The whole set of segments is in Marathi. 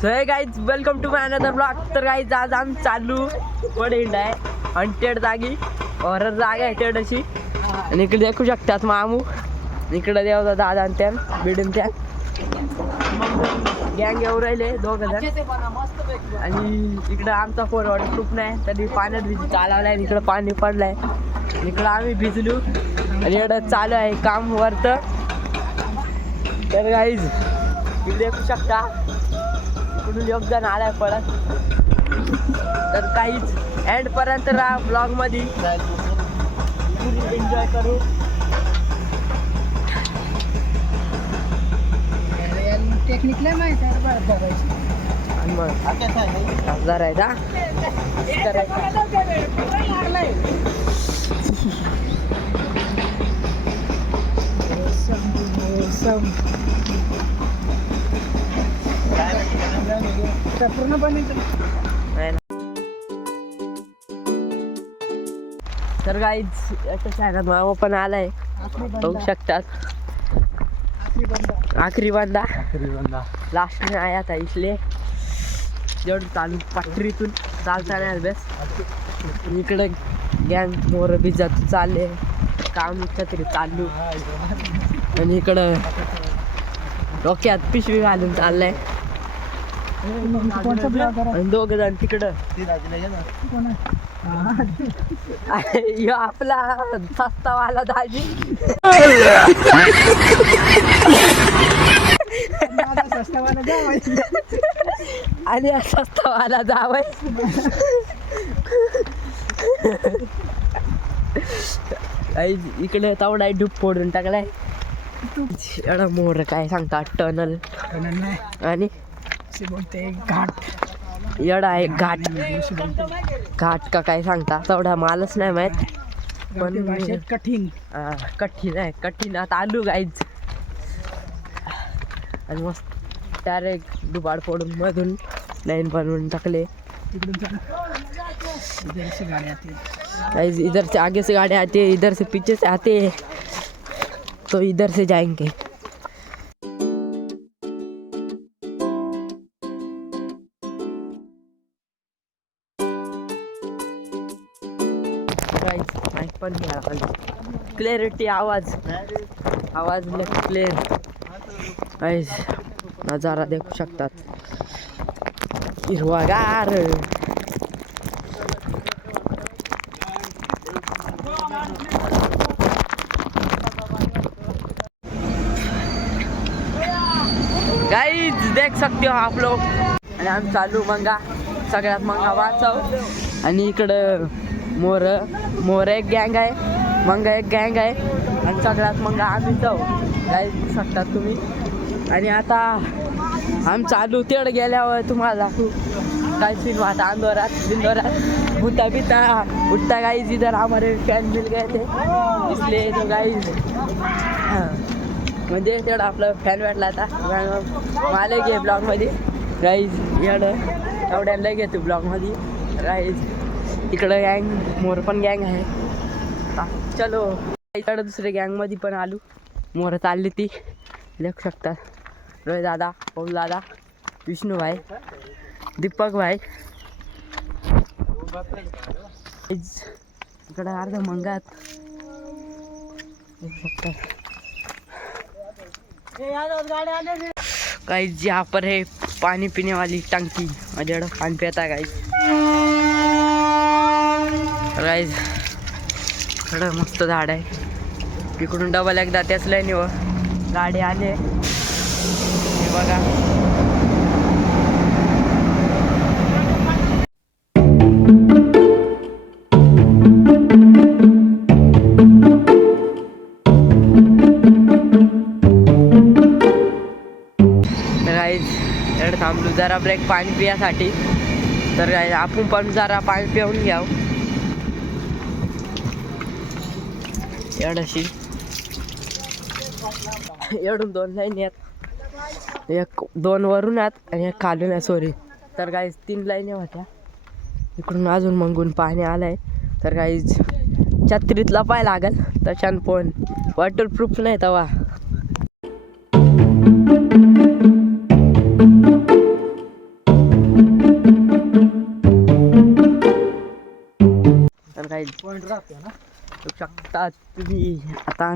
So hey guys welcome to my another blog. तर गाईज आज आम्ही चालू पडेंड आहे हंटेड जागी हॉरर जागा आहे तेड अशी. आणि इकडे देखू शकतात मामू, इकडे देवदा दादा आणि त्या बिडून त्या गँग येऊ राहिले दोघं जण. आणि इकडं आमचा फोन वॉटरप्रूफ नाही तरी पाण्यात भिज चालवलाय. इकडं पाणी पडलंय, इकडं आम्ही भिजलो आणि इकडं चालू आहे काम वरत. तर गाईज इकडे देखू शकता इकडून योगदान आलाय पडत. तर काहीच एंड पर्यंत राहा ब्लॉग मध्ये, एन्जॉय करू. टेक्निक लय माहिती आहे बघायची. आणि मग जरायचा पूर्णपणे तर गाईज याच्या शाळेत मामा पण आलाय बघू शकतात. आखरी बंदा लास्ट में आया था इसलिए जेवढं चालू पटरीतून चालता नाही बेस. इकडे गँग मोर भिजत चालले काम तरी चालू. आणि इकडं डोक्यात पिशवी घालून चाललंय. आणि दोघ जण तिकडं यो आपला सस्तावाला दाजी आणि सस्तावाला जावय. इकडे तेवढा डूब फोडून टाकलाय. एवढा मोर काय सांगता टनल आणि घाट एवढा आहे घाट घाट का काय सांगता तेवढा मालच नाही माहित. पण कठीण कठीण आहे कठीण. आता आलू गाईज आणि मस्त डायरेक्ट दुबाड फोडून मधून लाईन बनवून टाकले. गाइस इधर से आगे से गाड़ी आती है, इधर से पीछे से आते हैं, तो इधर से जाएंगे. माइक पण क्लिअरिटी आवाज क्लिअर. गाइस नजारा देखू शकतात हिरवागार. गाइस देख सकते हो आप लोग. आणि आम्ही चालू मंगा सगळ्यात मंगा वाचव. आणि इकडं मोर एक गँग आहे, मंगा एक गँग आहे आणि सगळ्यात मंगा आम्ही जाऊ गाईस शकतात तुम्ही. आणि आता आम्ही चालू तेवढं गेल्यावर तुम्हाला दाखवू काय सीन वाटा बिंदोरात भूता बिता उठता. गाइस इधर हमारे फैन मिल गए थे इसलिए तो गाइस म्हणजे तेवढं आपलं फॅन भेटला आता मला घे ब्लॉगमध्ये. गाईज एवढ्याला घेतो ब्लॉगमध्ये. गाईज इकडं गँग मोर पण गँग आहे. चलो इकडं दुसऱ्या गँगमध्ये पण आलो. मोर चालली ती लेखू शकतात. रोय दादा, पौल दादा, विष्णू भाई, दीपक भाई. इकडं अर्धा मंगात लेखू शकतात. गाइस यहाँ पर है पानी पीने वाली टंकी. अजड़ पानी पीता है गाइस. खरं मस्त झाड आहे. इकडून डबल एकदा त्याच लाईनीवर गाडी आले हे बघा. थांबलो जरा ब्रेक पाणी पिण्यासाठी. तर काय आपण पण जरा पाणी पिऊन घ्यावं. एवढशी एवढून दोन लाईन आहेत, एक दोन वरून आहेत आणि एक खालून आहे सॉरी. तर काय 3 लाईन होत्या. इकडून अजून मंगून पाणी आलंय. तर काही छत्रीतला पाय लागल तशान पण वॉटरप्रूफ नाही तवा. पॉइंट राहतो ना. बघू शकता तुम्ही. आता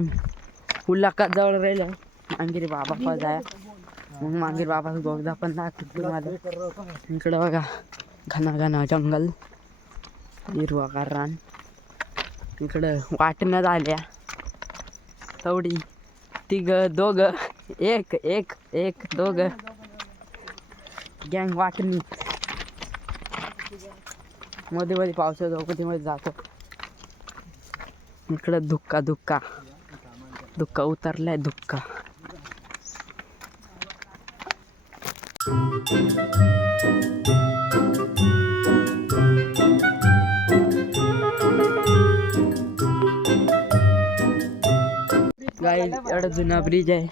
उल्लाकात जवळ राहिलं मांगीर बाबा पण जाय. मग मांगीर बाबा गोगदा पण दाखवतो मला. इकडं बघा घना घना जंगल, हिरवागार रान. इकडं वाटणं झाल्या तेवढी दोघं एक एक एक दोघं गँग वाटणी. मध्ये मध्ये पावसाचं कधी मध्ये जातो. इकडं धुक्का धुक्का धुक्का उतरलाय धुक्का. गाई एवढा जुना ब्रिज आहे.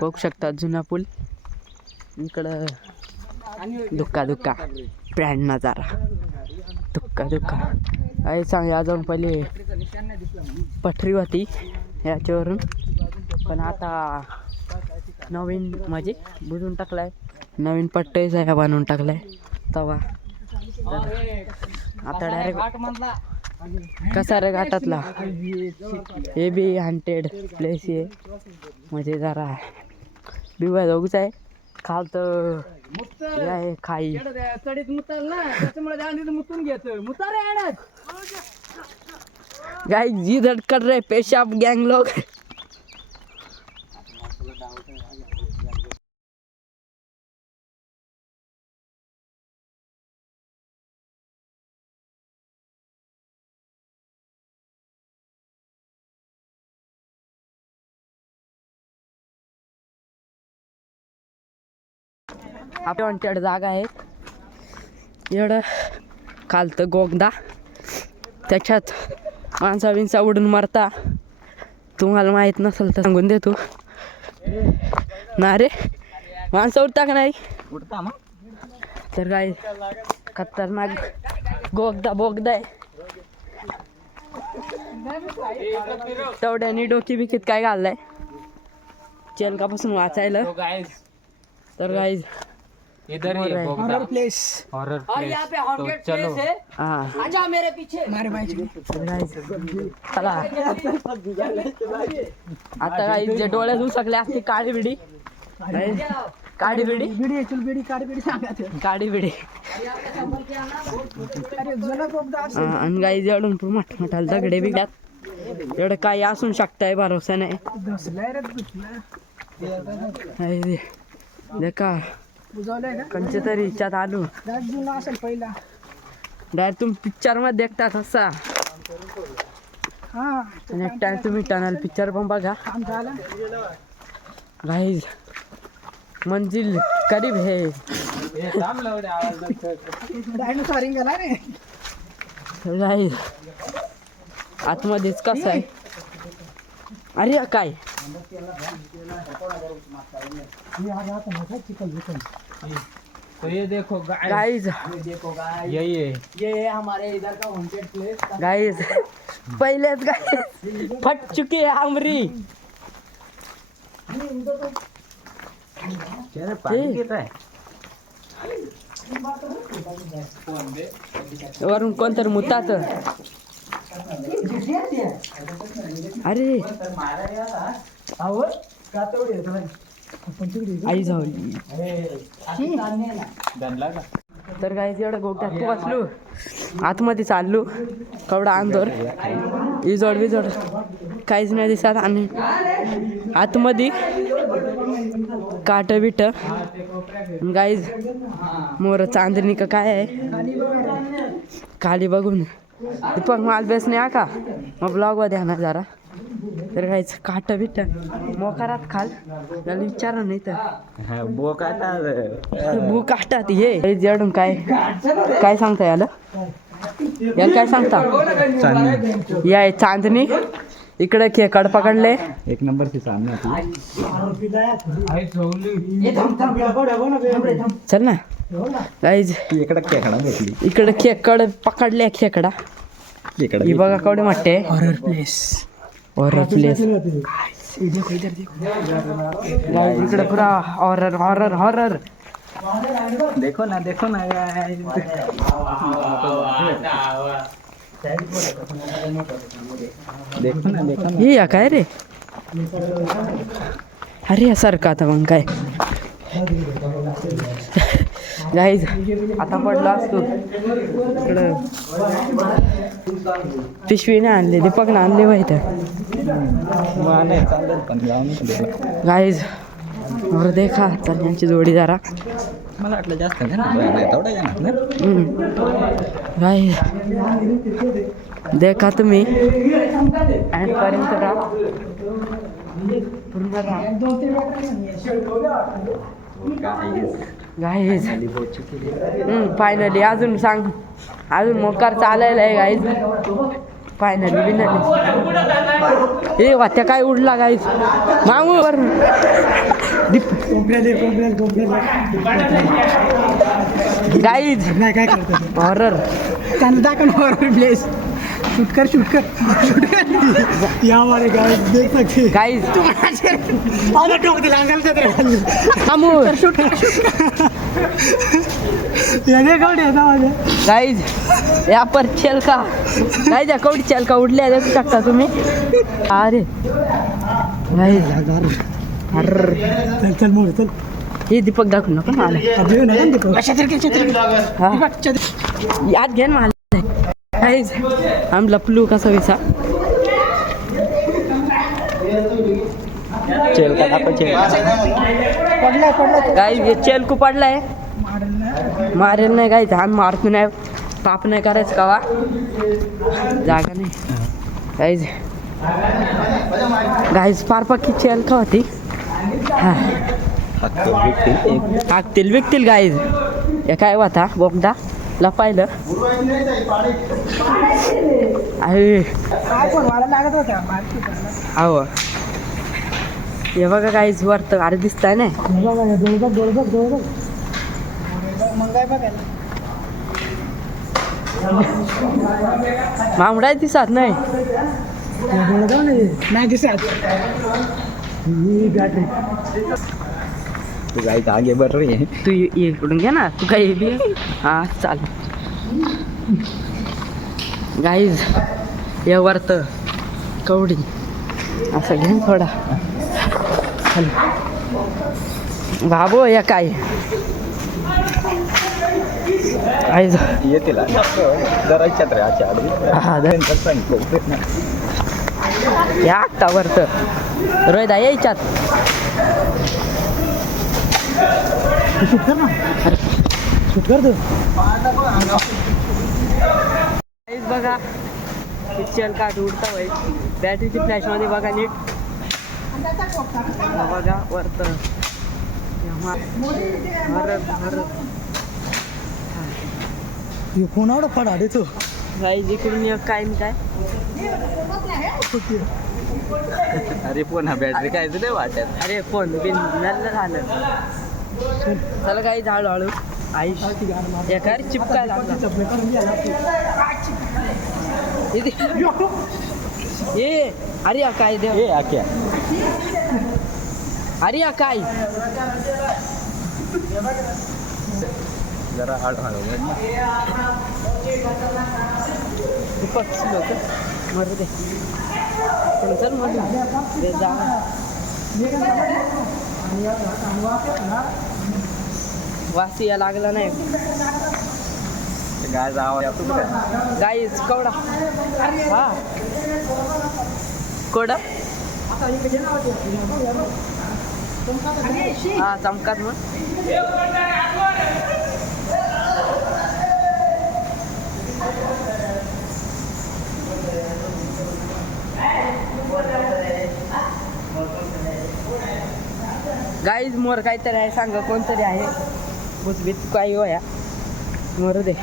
बघू शकता जुना पूल. इकडं धुक्का धुक्का ब्रँड नजारा धुक्का धुक्का. काही सांग अजून पहिले पटरी होती याच्यावरून, पण आता नवीन म्हणजे बुजून टाकलाय. नवीन पट्टाच आहे बनवून टाकलाय तवा. आता डायरेक्ट कसारे घाटातला हे बी हॉन्टेड प्लेस आहे. म्हणजे जरा बिवा दोघच आहे. खाल तर आहे खाई चढीत मुताल ना, त्याच्यामुळे मुतून घेतो. मुतार गाइस जिधर कर रहे पेशाब गैंग लोग. आपल्या वॉन्टेड जागा आहे. एवढं खालतं गोगदा, त्याच्यात माणसा बिनसा उडून मरता. तुम्हाला माहीत नसेल तर सांगून देतो ना रे. माणसं उडता का नाही उडता मग. तर काय खतरनाक गोगदा बोगदा आहे. तेवढ्यानी डोकी बिकीत काय घाललाय चेलकापासून वाचायला. तर गाइस इधर ही है बोगदा. Horror place. हॉरर और यहाँ पे हॉन्टेड तो चलो. प्लेस है. हाँ आजा मेरे पीछे. मारे बाईची. चला आता गाइस जे डोळे धुवू शकले असते काळी बिडी. काळी बिडी बिडी चल बिडी काढ बिडी सांगा ते. काळी बिडी. अरे जुना बोगदा असेल. आणि गाइस एवढून मोठा दगडे बिगड्यात. एवढं काही असून शकताय भरोसा नाही. घुसलाय रे घुसला. देखा बुजवलंय का? कंचे तरी इच्छात आलो. दाट जुना असेल पहिला. डायरेक्ट तुम्ही पिक्चर मध्ये देखतात असा. हा नेक्स्ट टाइम तुम्ही टनल पिक्चर पण बघा. काम झालं. गाइस मंजिल करीब है. डायनोसॉर गेला रे. गाइस आतमध्येच कसं आहे. अरे काय तो ये देखो गाइस यही है. ये हमारे इधर का हॉन्टेड प्लेस. गाइस पहिलेच गाइस फट चुकी है हमरी. वरून कोणतरी मुताच. अरे आई जावली. तर गाइस एवढं गोगट्यात पोचलो. आतमध्ये चाललो कवडा अंदर इजोड बिजोड काहीच नाही दिसत. आणि आतमध्ये काट बिट गाइस मोर चांदणी का काय आहे खाली बघून. दीपक माल बेस नाही का मग ब्लॉगवर द्या ना जरा. तर काहीच काट बिट मोकारात खाल त्याला विचारा नाही तर वो कहता भू काटात हे जडून काय काय सांगता याला. याला काय सांगता या चांदणी. इकडे खेकड पकडले. एक नंबर से सामने चल ना गाइस इकडे खेकड पकडले. खेकडा ही बघा केवढे मोठे. Horror place. हॉरर प्लेस इकडे पुरा हॉरर हॉरर हॉरर. देखो ना देखो ना देखो ना. हे या काय रे अरे या सारखं आता मग काय गाईज आता पडला असतो इकडं पिशवीने आणले दीपकने आणले माहिती मग नाही चालेल पण जाऊन गाईज बरं देखा तर यांची जोडी जरा मला वाटलं जास्त नाही तेवढं येणार ना. गाईज देखा तुम्ही एंडपर्यंत राहा पूर्ण राहा गाईज फायनली अजून सांग अजून मोकार चालायला आहे गाईज फायनली बिनली हे वात्या काय उडला गाईज मागू बर गाईज नाही काय करतो हॉरर त्यांना दाखव हॉरर प्लेस शूट कर या वाले गाइस देख सकते हैं गाईज आधा टोक दिला अंकल से मामू शूट ये देखो ये आवाज है गाईज या पर चेलका गाईज या कवडी चेलका उडल्या देखू शकता तुम्ही अरे गाईज अरे चल चल मोर चल हे दीपक दाखवू नका मला अब ये ना देखो छत्र हा दीपक छत्र याद घे ना मला गाईज आम लपलू कसा विसा चेल का टाको चेल पडला गाईज हे चेलकू पडलाय मारेल नाही गाईज आम्ही मारतो नाही पाप नाही करायचं का वा जागा नाही गाईज गाईज पार पक्की चेलका होती हा टाकतील विकतील गाईज हे काय होता बोगदा लपायलं अरे पण वाला लागत होता अहो हे बघा गाईज वरत अरे दिसताय ना दोळ मग काय बघायला मामडाय दिसत नाही नाही दिसत ही बॅटरी तू गाईच आगे बढ़ रही है. तू इकडून घे ना तू काय बी हा चाल गाईज हे वरत कवडी असं घे ना थोडा चल बाबो या काय गाईज येतील जरा छत्र आच्या हा, आडवी या आत्ता वरत रोहिदा यायच्यात शूट कर ना शूट कर दो गाईज बघा पिक्चर काट उडता बाई बॅटरीची फ्लॅशमध्ये बघा नीट हा बघा वरत ये फोन आवडा फडा देतो गाईज इकडून एक काय न काय अरे पुन्हा बॅटरी काय नाही वाटत. अरे फोन बिन नल्ल झालं चला काही झाड हळू आई एका चिपकाय लागला ए अरे या काय देव ए आक्या अरे या काय जरा हळू दीपक लोक मरू दे चल मरू जा वासी या लागला नाही गाय जावं गाईच कवडा हा कोडा हा चमकात मग गाईज मोर काहीतरी आहे सांगा कोणतरी आहे भूतभीत काही होया मरू दे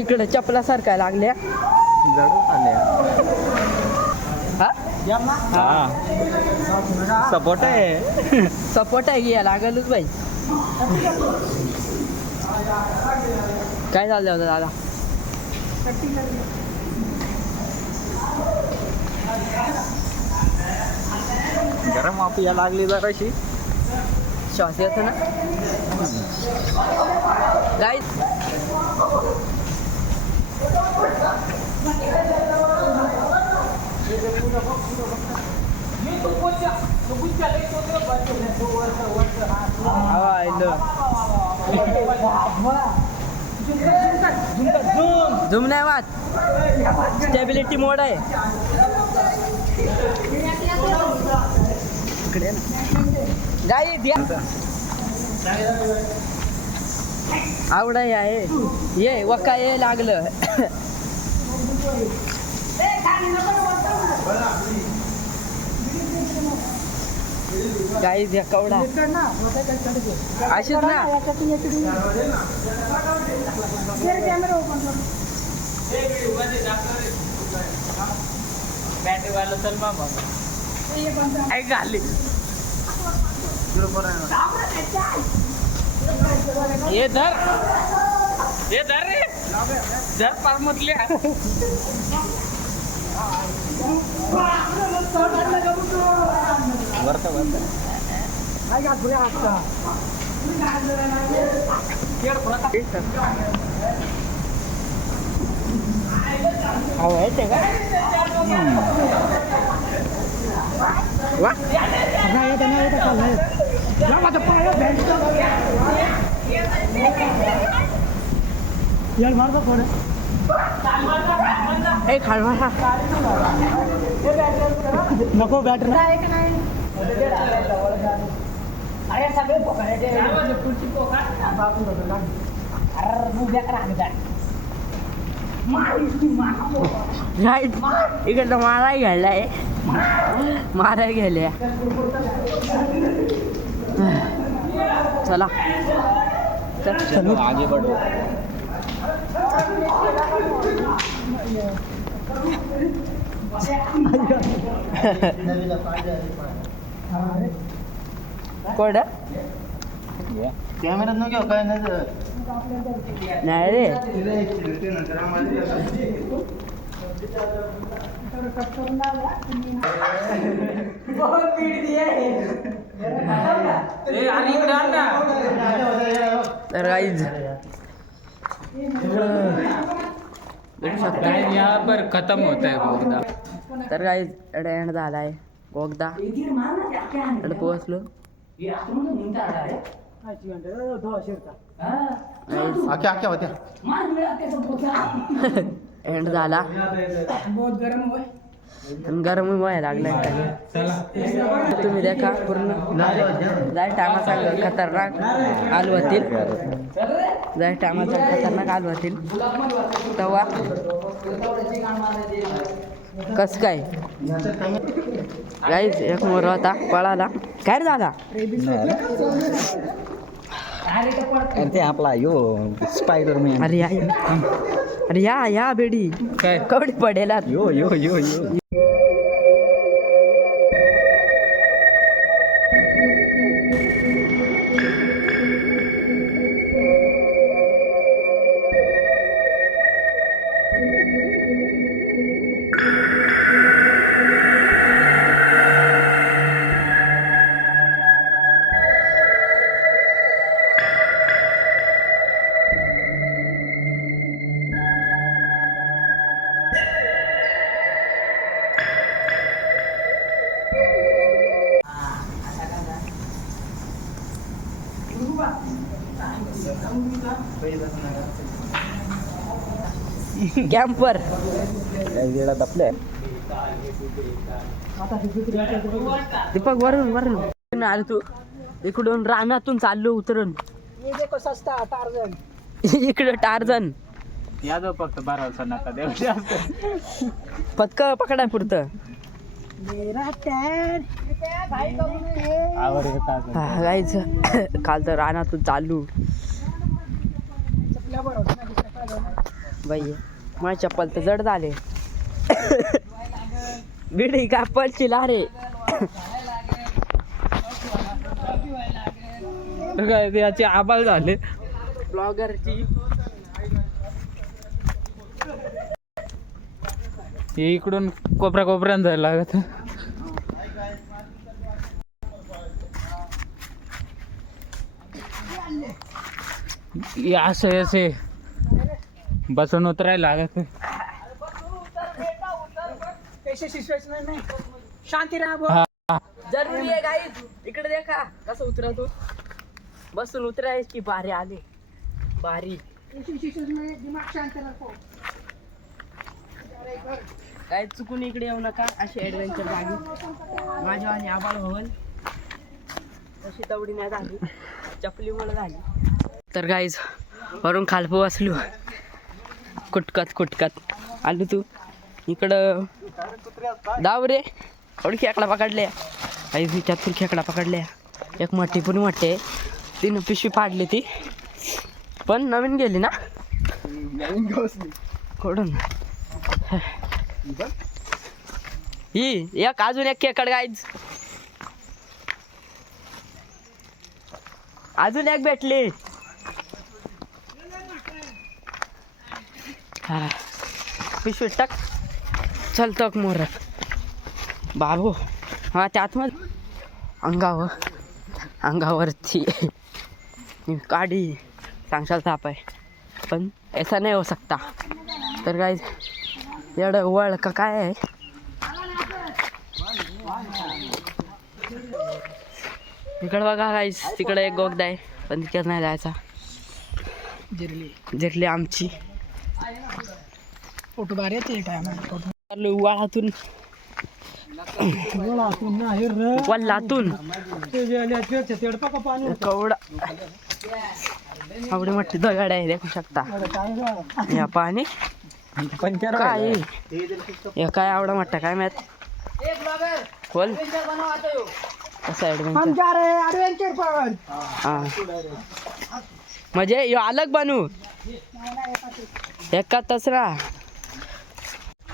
इकडे चपला सारखा लागल्या जडू आले हा हा सपोर्ट आहे सपोर्ट आहे घ्या लागलच बाई काय झालं होतं दादा गरम आपल्या लागली जराशी श्वास येतो ना गाईज झूम नाही वाट स्टेबिलिटी मोड आहे गाईज आवड आहे ये वका ये लागलं गाईज या कवडा अशीच ना बॅटरी वाला चल मामा घाली ये धर रे धर पार मधले यार मार दो थोडे नको बॅटर इकडं माराय घ्यायलाय माराय गेल्या चला चलो आगे बढ़ो कोड कॅमेरा न घेऊ काय नाही रे तर गाइस यहाँ पर खत्म होता है बोगदा तर गाइस एंड झालाय बोगदा एंड पोहोचलो एंड झाला गरम व्हायला लागलाय तुम्ही देखा पूर्ण जाय टायमाचा खतरनाक आलू होतील जाय टायमाचा खतरनाक आलू होतील तेव्हा कस काय गाईज एक मोर होता पळाला काय रे झाला अरे ते आपला यो स्पायडरमॅन अरे या बेडी काय कवडी पडेला यो यो यो यो कॅम्पर दपले दीपक वरून आलो तू इकडून रानातून चाललो उतरून इकडे टार्झन यादव फक्त 12 वर्षांना देव पक्क पकडाय पुरतं गायचं काल तर रानातून चालू बाई माझी चप्पल तर जड झाले बिडी का पडची रे काय याचे आबाल झाले ब्लॉगरची इकडून कोपऱ्यात जायला लागत असे बसून उतरायला लागत शांती राहा जरुरी आहे गाईज. इकडे देखा कसं उतरतो. बसून उतरायच की बारी आले. बारी दिमाग शांत रखो. काय चुकून इकडे येऊ नका. अशी ऍडव्हेंचर जागी माझ्या आणि आबाळ भवन तशी तेवढी नाही झाली. चपलीमुळे झाली. तर गाईज वरून खालपू असलो. कुटकत आलो तू इकडं दाव रे. थोडी खेकडा पकडल्या. काही विचारपूर खेकडा पकडल्या. एक मोठी पण मोठे. तिनं पिशवी पाडली ती पण नवीन गेली ना. कडून ही एक अजून एक खेकड गाईज. अजून एक भेटली. हा पिशवी टाक. चलतो मोर बाबू. हा त्यात मग अंगावरती काढी सांगशाल ताप आहे पण ऐसा नाही हो सकता. तर काय एवढं वळ का काय आहे. तिकडं बघा काहीच. तिकडे एक गोगदा आहे पण तिच्यात नाही जायचा. जिरली आमची. फोटो भारी येते टाइम वळातून वल्लातून कवडा आवडी मोठी दगड आहे देखू शकता. या पाणी काय या काय आवडा मोठा काय माहित. खोल कसं ऍडव्हेंचर. हा म्हणजे यो अलग बनू एका तसरा.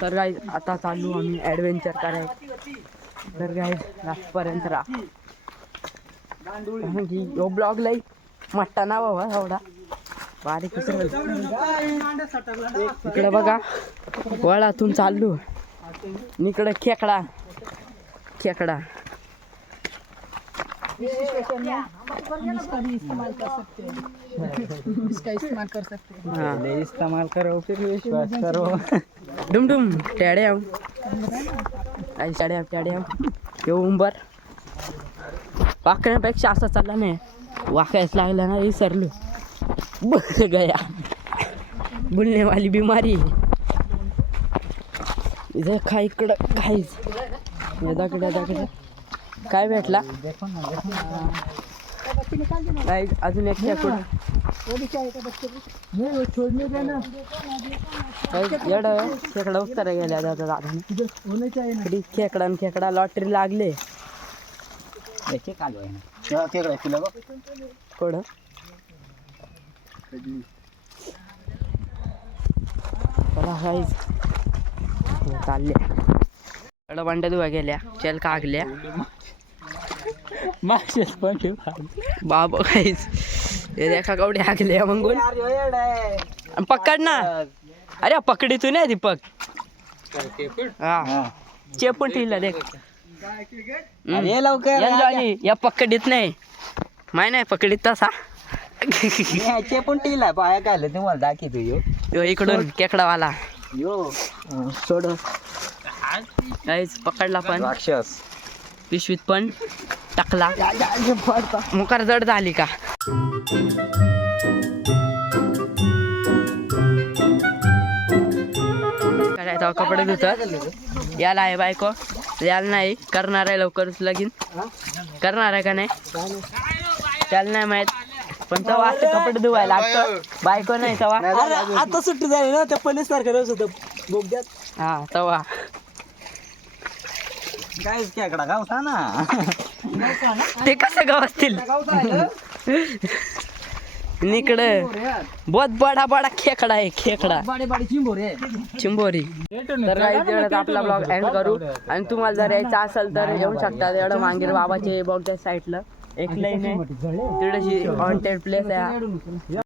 तर गाईज आता चालू आम्ही ॲडव्हेंचर करायचं. तर गाईज लास्टपर्यंत राहा. यो ब्लॉग लई मोठा ना बाबा एवढा बारीक. इकडे बघा वळातून चाललो. इकडे खेकडा इस्तेमाल करो फिर विश्वास करो. डुम टॅड्या येऊ उंबर वाकण्यापेक्षा असं चालला नाही. वाकायच लागला ना विसरलो. बस गया बोलणे वाली बिमारी. इथं काय इकडं काहीच दाखड काय भेटला नाही. अजून एक खेकडा खेकडा उत्तर गेल्या दादा. खेकडा लॉटरी लागले. कोण चालले बांड्या धुवा गेल्या. चल कागल्या बाबा काहीच एका कवडे हाकल्या मग पकड ना. अरे पकडी तू नाही दीपक. हा चेपून ठेवला देख. या पकडीत नाही माय नाही पकडीत तसा. चेपून ठेवला पाया काय तुम्हाला दाखवतो यो इकडून केकडावाला यो सोड. काहीच पकडला पण राक्षस. पिशवीत पण टाकला. मुकार जड झाली का. करायचा कपडे धुतात. याला आहे बायको याला नाही. करणार आहे लवकरच लगीन. करणार आहे का नाही त्याला नाही माहित. पण तेव्हा असं कपडे धुवायला लागतं. बायको नाही तेव्हा. आता सुट्टी झाली ना त्या पलीस सारखं होतं बोगद्यात. हा तेव्हा काय खेकडा गावता ना. ते कसं गाव असतील. इकडे बहुत बडा खेकडा आहे. चिंबोरी. तर काही आपला ब्लॉग एंड करू. आणि तुम्हाला जर यायचं असेल तर येऊ शकता. एवढं मांगीर बाबाचे बघ त्या साईडला एक लाईन आहे. तिकडे हॉन्टेड प्लेस आहे.